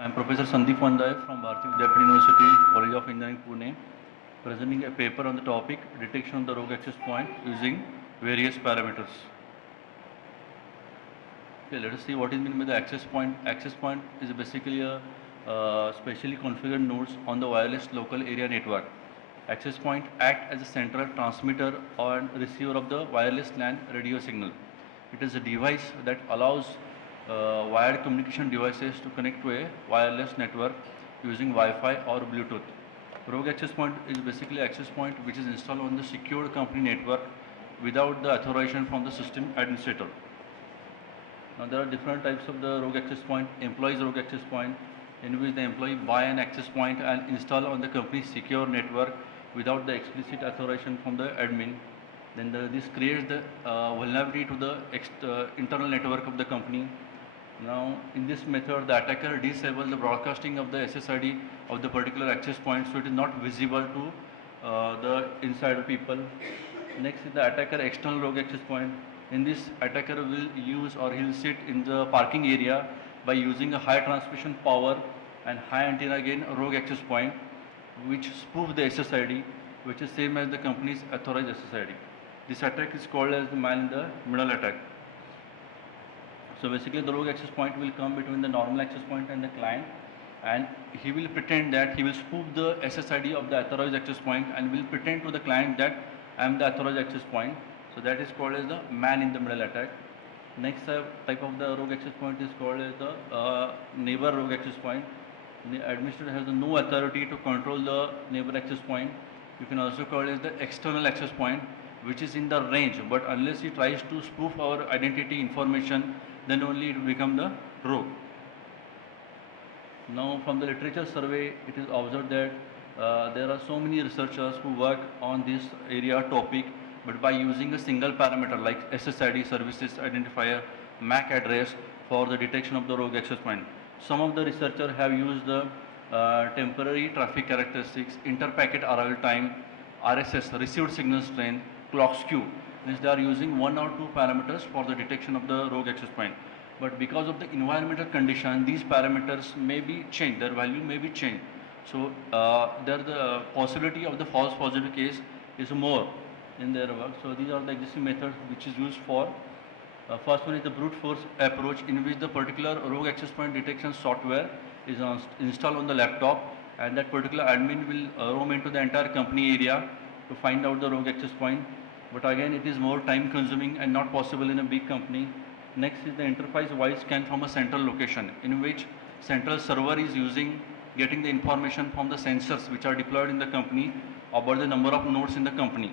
I am Professor Sandeep Vanjale from Bharati Vidyapith University, College of Engineering, Pune, presenting a paper on the topic detection of the rogue access point using various parameters. Okay, let us see what is meant by the access point. Access point is basically a specially configured nodes on the wireless local area network. Access point act as a central transmitter or receiver of the wireless LAN radio signal. It is a device that allows wired communication devices to connect to a wireless network using Wi-Fi or Bluetooth. Rogue access point is basically access point which is installed on the secured company network without the authorization from the system administrator. Now there are different types of the rogue access point. Employees rogue access point, in which the employee buy an access point and install on the company's secure network without the explicit authorization from the admin. Then this creates the vulnerability to the internal network of the company. Now in this method the attacker disables the broadcasting of the SSID of the particular access point, so it is not visible to the inside people. Next is the attacker external rogue access point. In this, attacker will use or he will sit in the parking area by using a high transmission power and high antenna gain rogue access point, which spoof the SSID, which is same as the company's authorized SSID. This attack is called as the man-in-the-middle attack. So basically the rogue access point will come between the normal access point and the client, and he will pretend that he will spoof the SSID of the authorized access point and will pretend to the client that I am the authorized access point. So that is called as the man-in-the-middle attack. Next type of the rogue access point is called as the neighbor rogue access point. The administrator has no authority to control the neighbor access point. You can also call it as the external access point, which is in the range, but unless he tries to spoof our identity information, then only it will become the rogue. Now from the literature survey, it is observed that there are so many researchers who work on this area topic, but by using a single parameter like SSID, services identifier, MAC address for the detection of the rogue access point. Some of the researchers have used the temporary traffic characteristics, interpacket arrival time, RSS, received signal strength, clock skew. Means they are using one or two parameters for the detection of the rogue access point. But because of the environmental condition, these parameters may be changed, their value may be changed. So the possibility of the false positive case is more in their work. So these are the existing methods which is used for. First one is the brute force approach, in which the particular rogue access point detection software is installed on the laptop, and that particular admin will roam into the entire company area to find out the rogue access point. But again, it is more time consuming and not possible in a big company. Next is the enterprise wide scan from a central location, in which central server is getting the information from the sensors which are deployed in the company about the number of nodes in the company.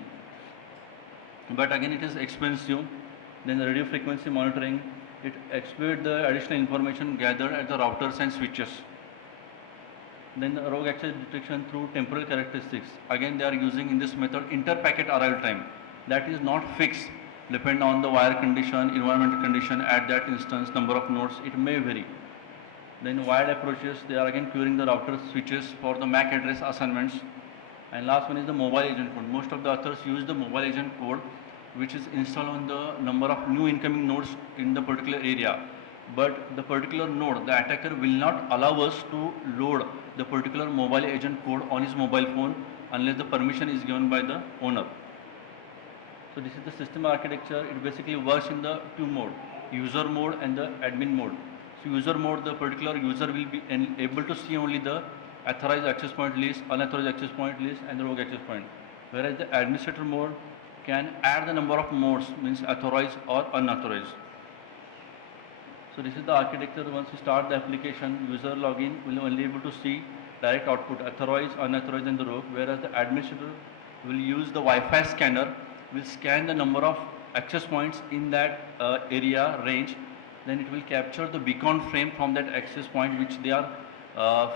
But again, it is expensive. Then the radio frequency monitoring, it exploits the additional information gathered at the routers and switches. Then the rogue access detection through temporal characteristics. Again, they are using in this method interpacket arrival time. That is not fixed, depend on the wire condition, environmental condition at that instance, number of nodes, it may vary. Then wired approaches, they are again querying the router switches for the MAC address assignments. And last one is the mobile agent code. Most of the authors use the mobile agent code, which is installed on the number of new incoming nodes in the particular area. But the particular node, the attacker will not allow us to load the particular mobile agent code on his mobile phone unless the permission is given by the owner. So this is the system architecture. It basically works in the two mode, user mode and the admin mode. So user mode, the particular user will be able to see only the authorized access point list, unauthorized access point list, and the rogue access point. Whereas the administrator mode can add the number of modes, means authorized or unauthorized. So this is the architecture. Once you start the application, user login will only able to see direct output, authorized, unauthorized, and the rogue. Whereas the administrator will use the Wi-Fi scanner, will scan the number of access points in that area range. Then it will capture the beacon frame from that access point which they are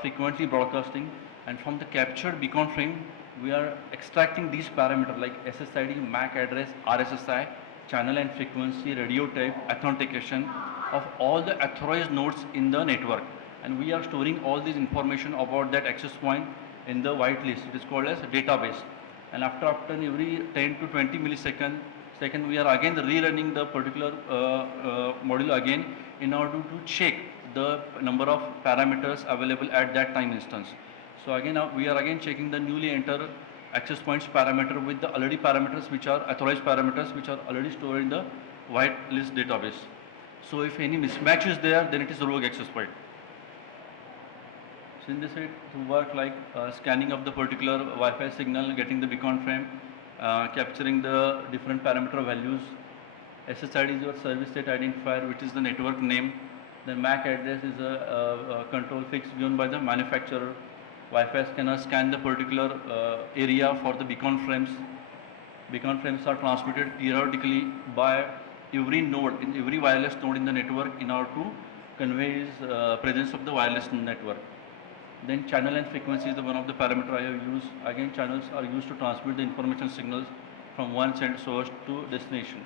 frequently broadcasting, and from the captured beacon frame we are extracting these parameters like SSID, MAC address, RSSI, channel and frequency, radio type, authentication of all the authorized nodes in the network, and we are storing all this information about that access point in the whitelist. It is called as a database, and after every 10 to 20 millisecond we are again rerunning the particular module again in order to check the number of parameters available at that time instance. So again, we are again checking the newly entered access points parameter with the already parameters which are authorized parameters which are already stored in the whitelist database. So if any mismatch is there, then it is a rogue access point. So in this way, to work like scanning of the particular Wi-Fi signal, getting the beacon frame, capturing the different parameter values. SSID is your service state identifier, which is the network name. The MAC address is a control fix given by the manufacturer. Wi-Fi scanner scan the particular area for the beacon frames. Beacon frames are transmitted periodically by every node, in every wireless node in the network in order to convey presence of the wireless network. Then channel and frequency is the one of the parameter I have used. Again, channels are used to transmit the information signals from one send source to destination.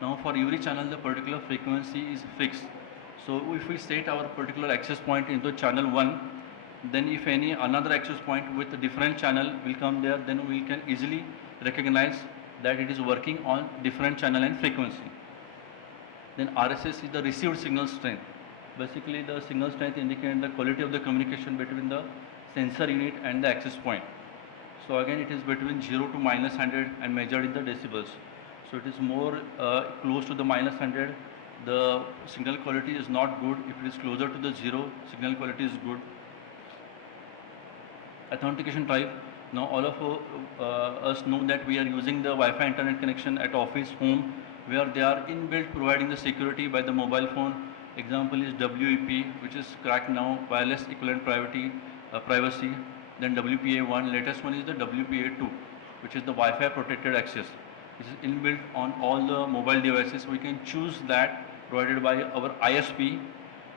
Now for every channel, the particular frequency is fixed. So if we set our particular access point into channel 1, then if any another access point with a different channel will come there, then we can easily recognize that it is working on different channel and frequency. Then RSS is the received signal strength. Basically, the signal strength indicates the quality of the communication between the sensor unit and the access point. So again, it is between 0 to -100 and measured in the decibels. So it is more close to the -100. The signal quality is not good. If it is closer to the 0, signal quality is good. Authentication type. Now all of us know that we are using the Wi-Fi internet connection at office, home, where they are inbuilt providing the security by the mobile phone. Example is WEP, which is cracked now, wireless equivalent privacy. Then WPA1, latest one is the WPA2, which is the Wi-Fi protected access, which is inbuilt on all the mobile devices. We can choose that provided by our ISP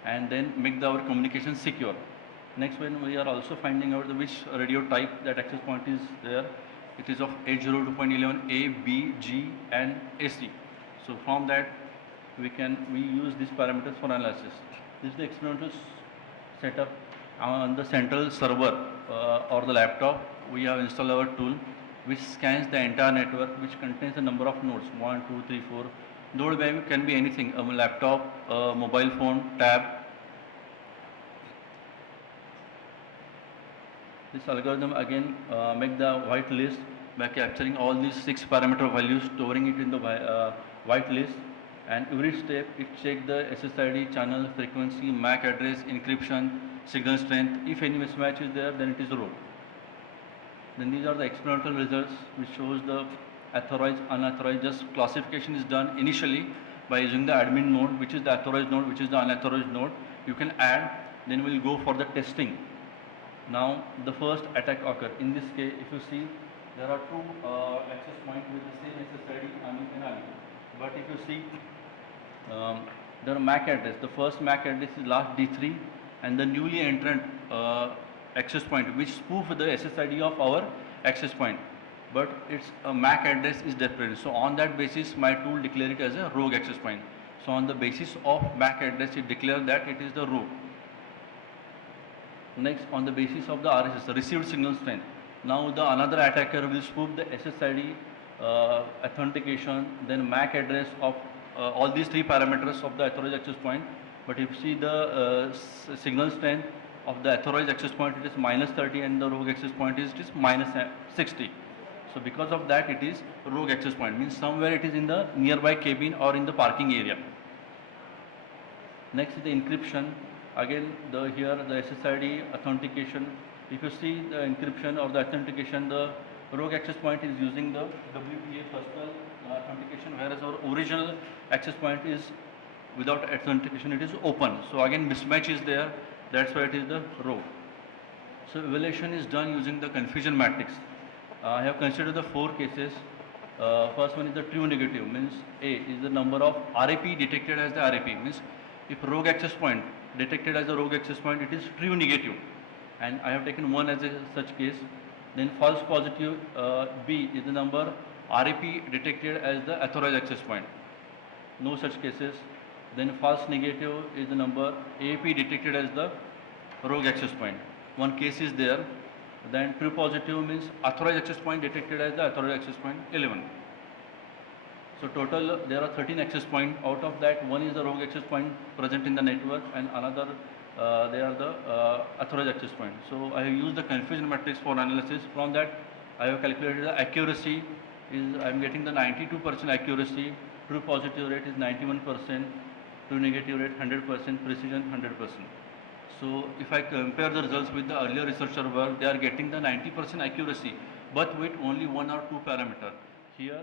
and then make our communication secure. Next one, we are also finding out which radio type that access point is there. It is of 802.11 A, B, G and AC. So from that, we use these parameters for analysis. This is the experimental setup on the central server or the laptop. We have installed our tool which scans the entire network, which contains a number of nodes, 1, 2, 3, 4. Node can be anything, a laptop, a mobile phone, tab. This algorithm again make the whitelist by capturing all these 6 parameter values, storing it in the whitelist, and every step it checks the SSID, channel, frequency, MAC address, encryption, signal strength. If any mismatch is there, then it is rogue. Then these are the experimental results which shows the authorized, unauthorized. Just classification is done initially by using the admin node, which is the authorized node, which is the unauthorized node. You can add, then we'll go for the testing. Now the first attack occur. In this case, if you see, there are 2 access points with the same SSID and ANI. But if you see, the MAC address, the first MAC address is last D3, and the newly entered access point which spoof the SSID of our access point, but its MAC address is different. So on that basis, my tool declare it as a rogue access point. So on the basis of MAC address, it declares that it is the rogue. Next, on the basis of the RSS, the received signal strength. Now the another attacker will spoof the SSID authentication, then MAC address of all these 3 parameters of the authorized access point. But if you see the signal strength of the authorized access point, it is -30, and the rogue access point is -60. So because of that, it is rogue access point, means somewhere it is in the nearby cabin or in the parking area. Next is the encryption. Again, here the SSID authentication. If you see the encryption or the authentication, the rogue access point is using the WPA personal authentication, whereas our original access point is without authentication, it is open. So again, mismatch is there. That's why it is the rogue. So evaluation is done using the confusion matrix. I have considered the 4 cases. First one is the true negative, means A is the number of RAP detected as the RAP, means if rogue access point detected as a rogue access point, it is true negative, and I have taken one as a such case. Then false positive, B is the number RAP detected as the authorized access point, no such cases. Then false negative is the number AAP detected as the rogue access point, one case is there. Then true positive means authorized access point detected as the authorized access point, 11. So total there are 13 access points. Out of that, one is the rogue access point present in the network, and another they are the authorized access point. So I have used the confusion matrix for analysis. From that, I have calculated the accuracy is I am getting the 92% accuracy. True positive rate is 91%. True negative rate 100%. Precision 100%. So if I compare the results with the earlier researcher work, they are getting the 90% accuracy, but with only one or two parameter. Here